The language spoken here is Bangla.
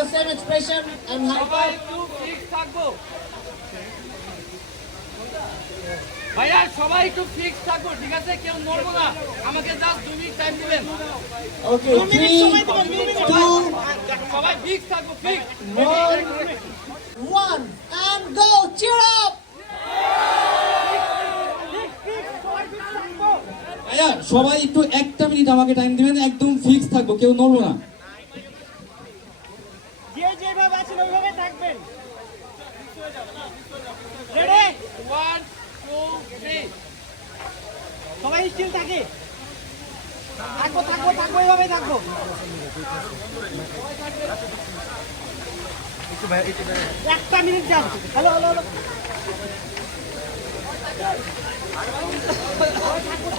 the same expression and সবাই hyper. একটু ফিক্স থাকবো ভাইয়া, সবাই একটু ফিক্স থাকবো, ঠিক আছে? কেউ নড়বো না, আমাকে জাস্ট 2 মিনিট টাইম দিবেন। Okay, 3, 2, সবাই ফিক্স থাকবো, fix. 1, and go! Cheer up! ভাইয়া সবাই একটু 1 মিনিট আমাকে টাইম দিবেন, একদম ফিক্স থাকবো, কেউ নড়বো না। যেভাবে আছেন ওইভাবে থাকবেন। রেডি? 1 2 3 সবাই স্টিল থাকে। থাকবো থাকবো থাকবো এইভাবে থাকবো। একটা মিনিট যান। Hello hello hello. থাকবো